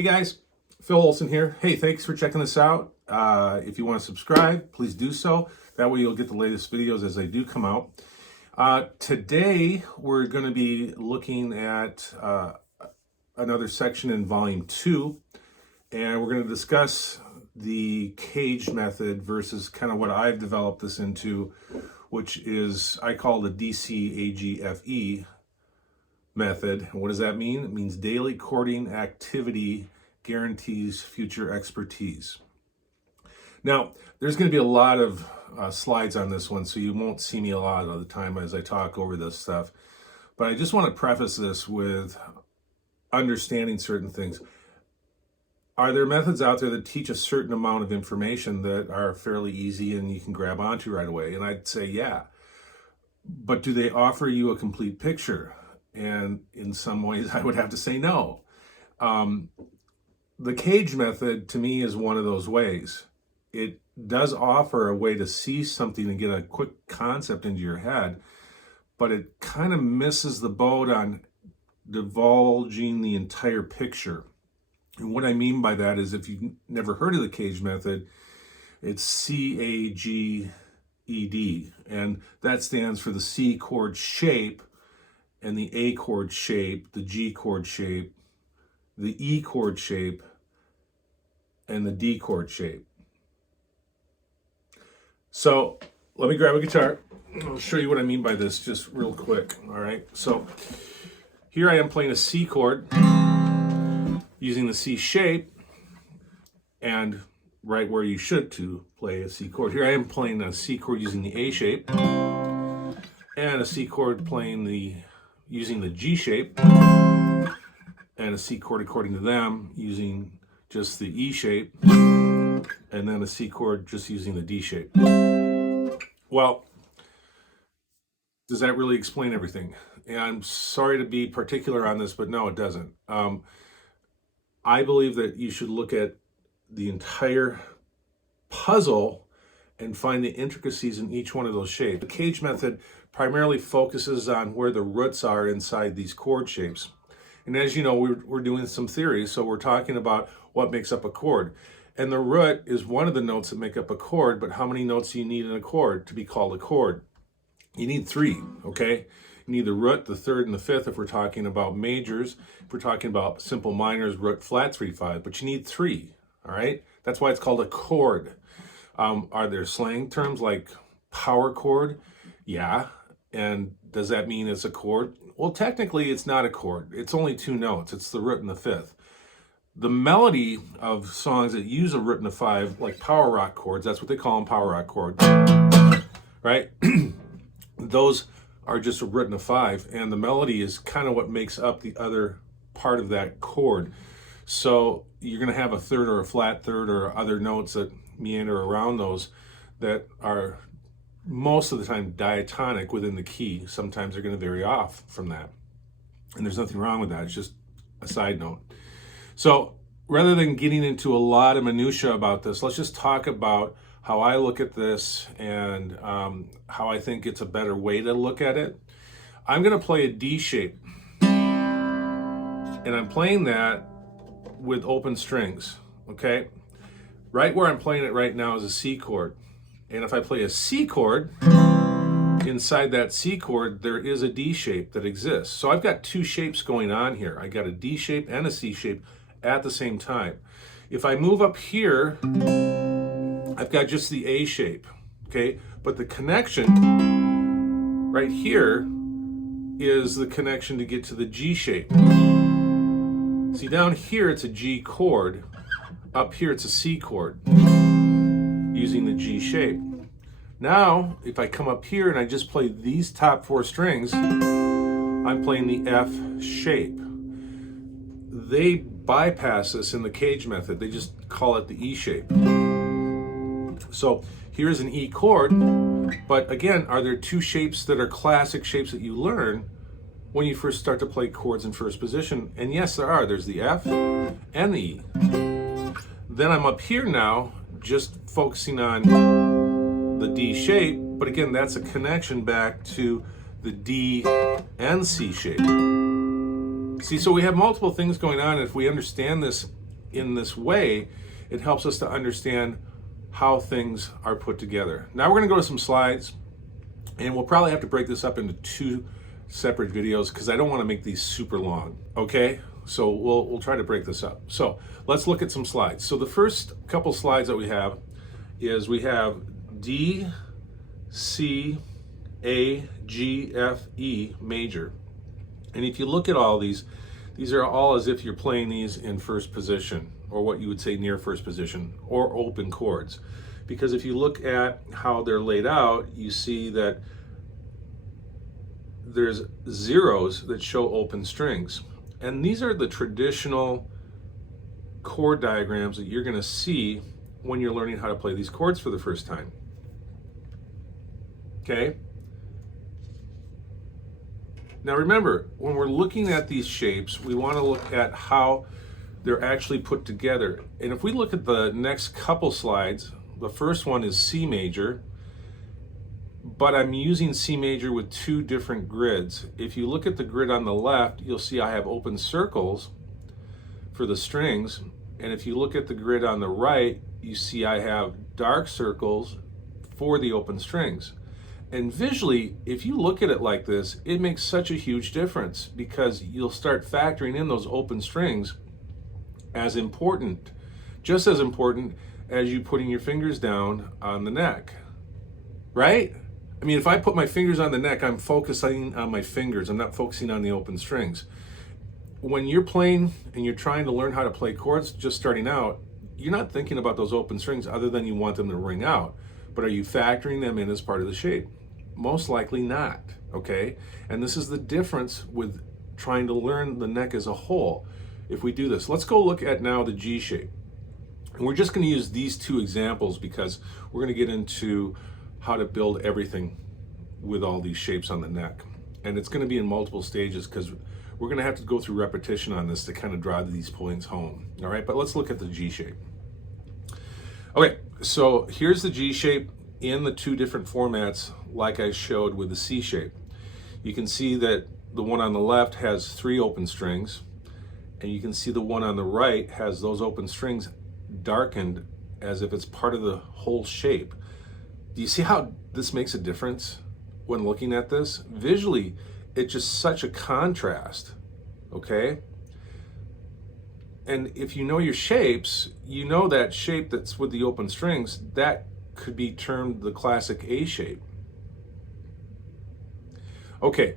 Hey guys, Phil Olson here. Hey, thanks for checking this out. If you want to subscribe, please do so. That way you'll get the latest videos as they do come out. Today we're going to be looking at another section in volume 2, and we're going to discuss the cage method versus kind of what I've developed this into, which is I call the DCAGFE method. And what does that mean? It means daily chording activity guarantees future expertise. Now, there's going to be a lot of slides on this one, so you won't see me a lot of the time as I talk over this stuff. But I just want to preface this with understanding certain things. Are there methods out there that teach a certain amount of information that are fairly easy and you can grab onto right away? And I'd say, yeah. But do they offer you a complete picture? And in some ways, I would have to say no. The cage method, to me, is one of those ways. It does offer a way to see something and get a quick concept into your head, but it kind of misses the boat on divulging the entire picture. And what I mean by that is, if you've never heard of the cage method, it's CAGED, and that stands for the C chord shape, and the A chord shape, the G chord shape, the E chord shape, and the D chord shape. So let me grab a guitar. I'll show you what I mean by this just real quick. All right. So here I am playing a C chord using the C shape, and right where you should to play a C chord. Here I am playing a C chord using the A shape, and a C chord using the G shape, and a C chord according to them using just the E shape, and then a C chord just using the D shape. Well, does that really explain everything? And I'm sorry to be particular on this, but no, it doesn't. I believe that you should look at the entire puzzle and find the intricacies in each one of those shapes. The cage method primarily focuses on where the roots are inside these chord shapes. And as you know, we're doing some theory, so we're talking about what makes up a chord. And the root is one of the notes that make up a chord, but how many notes do you need in a chord to be called a chord? You need 3, okay? You need the root, the third, and the fifth if we're talking about majors. If we're talking about simple minors, root, flat, 3, 5, but you need 3, all right? That's why it's called a chord. Are there slang terms like power chord? Yeah. And does that mean it's a chord? Well, technically it's not a chord. It's only 2 notes. It's the root and the fifth. The melody of songs that use a root and a 5, like power rock chords, that's what they call them, power rock chords, right? Those are just a root and a 5, and the melody is kind of what makes up the other part of that chord. So you're going to have a third or a flat third or other notes that meander around those that are most of the time diatonic within the key. Sometimes they're going to vary off from that. And there's nothing wrong with that. It's just a side note. So rather than getting into a lot of minutia about this, let's just talk about how I look at this and how I think it's a better way to look at it. I'm going to play a D shape. And I'm playing that with open strings, okay? Right where I'm playing it right now is a C chord. And if I play a C chord, inside that C chord, there is a D shape that exists. So I've got 2 shapes going on here. I got a D shape and a C shape at the same time. If I move up here, I've got just the A shape, okay? But the connection right here is the connection to get to the G shape. See, down here it's a G chord. Up here it's a C chord using the G shape. Now, if I come up here and I just play these top 4 strings, I'm playing the F shape. They bypass this in the cage method. They just call it the E shape. So here's an E chord, but again, are there 2 shapes that are classic shapes that you learn when you first start to play chords in first position? And yes, there are. There's the F and the E. Then I'm up here now, just focusing on the D shape, but again, that's a connection back to the D and C shape. See, so we have multiple things going on. If we understand this in this way, it helps us to understand how things are put together. Now we're going to go to some slides, and we'll probably have to break this up into 2 separate videos because I don't want to make these super long, okay? So we'll try to break this up. So let's look at some slides. So the first couple slides that we have is we have D, C, A, G, F, E major. And if you look at all these are all as if you're playing these in first position, or what you would say near first position, or open chords. Because if you look at how they're laid out, you see that there's zeros that show open strings. And these are the traditional chord diagrams that you're going to see when you're learning how to play these chords for the first time. Okay? Now remember, when we're looking at these shapes, we want to look at how they're actually put together. And if we look at the next couple slides, the first one is C major, but I'm using C major with 2 different grids. If you look at the grid on the left, you'll see I have open circles for the strings. And if you look at the grid on the right, you see I have dark circles for the open strings. And visually, if you look at it like this, it makes such a huge difference because you'll start factoring in those open strings as important, just as important as you putting your fingers down on the neck, right? I mean, if I put my fingers on the neck, I'm focusing on my fingers. I'm not focusing on the open strings. When you're playing and you're trying to learn how to play chords, just starting out, you're not thinking about those open strings other than you want them to ring out. But are you factoring them in as part of the shape? Most likely not, okay? And this is the difference with trying to learn the neck as a whole. If we do this, let's go look at now the G shape. And we're just going to use these 2 examples because we're going to get into how to build everything with all these shapes on the neck. And it's going to be in multiple stages because we're going to have to go through repetition on this to kind of drive these points home. All right, but let's look at the G shape. Okay, so here's the G shape in the 2 different formats like I showed with the C shape. You can see that the one on the left has 3 open strings, and you can see the one on the right has those open strings darkened as if it's part of the whole shape. Do you see how this makes a difference when looking at this? Visually, it's just such a contrast, okay? And if you know your shapes, you know that shape that's with the open strings, that could be termed the classic A shape. Okay,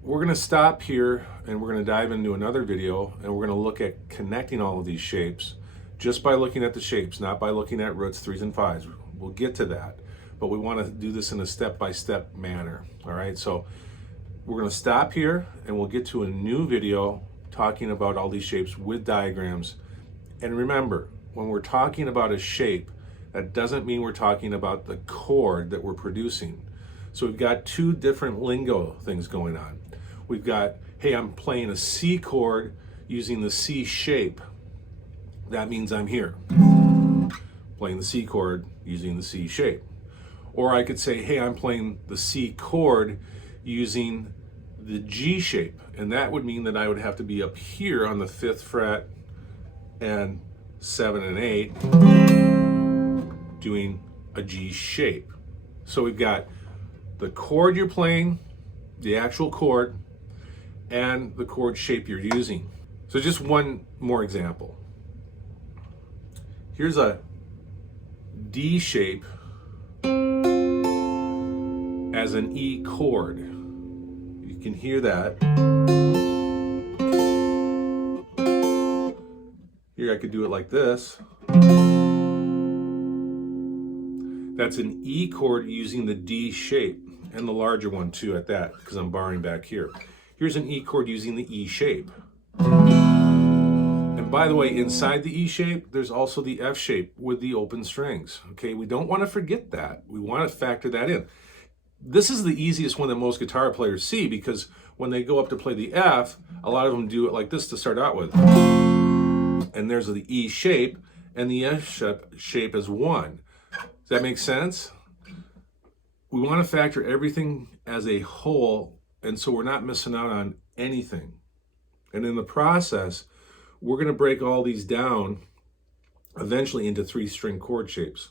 we're going to stop here and we're going to dive into another video and we're going to look at connecting all of these shapes just by looking at the shapes, not by looking at roots, 3s and 5s. We'll get to that, but we want to do this in a step-by-step manner. All right, so we're going to stop here and we'll get to a new video talking about all these shapes with diagrams. And remember, when we're talking about a shape, that doesn't mean we're talking about the chord that we're producing. So we've got 2 different lingo things going on. We've got, hey, I'm playing a C chord using the C shape. That means I'm here, playing the C chord using the C shape. Or I could say, hey, I'm playing the C chord using the G shape. And that would mean that I would have to be up here on the 5th fret and 7 and 8 doing a G shape. So we've got the chord you're playing, the actual chord, and the chord shape you're using. So just one more example. Here's a D shape as an E chord. You can hear that. Here I could do it like this. That's an E chord using the D shape, and the larger one too at that, because I'm borrowing back here. Here's an E chord using the E shape. And by the way, inside the E shape, there's also the F shape with the open strings. Okay, we don't want to forget that. We want to factor that in. This is the easiest one that most guitar players see, because when they go up to play the F, a lot of them do it like this to start out with. And there's the E shape, and the F shape is 1. Does that make sense? We want to factor everything as a whole, and so we're not missing out on anything. And in the process, we're going to break all these down eventually into 3-string chord shapes.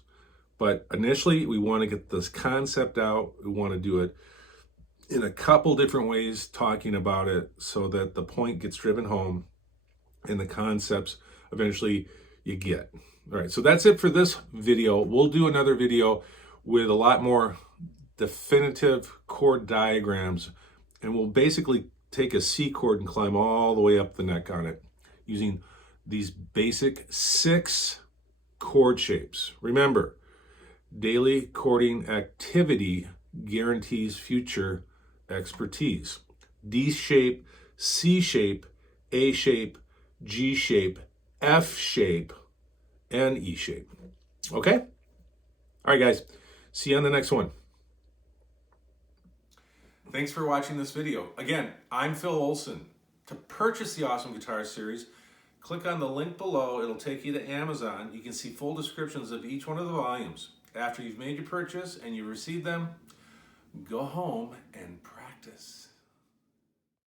But initially, we want to get this concept out. We want to do it in a couple different ways, talking about it so that the point gets driven home and the concepts eventually you get. All right, so that's it for this video. We'll do another video with a lot more definitive chord diagrams, and we'll basically take a C chord and climb all the way up the neck on it using these basic 6 chord shapes. Remember, daily chording activity guarantees future expertise. D shape, C shape, A shape, G shape, F shape, and E shape. Okay? All right, guys. See you on the next one. Thanks for watching this video. Again, I'm Phil Olson. To purchase the Awesome Guitar Series, click on the link below. It'll take you to Amazon. You can see full descriptions of each one of the volumes. After you've made your purchase and you receive them, go home and practice.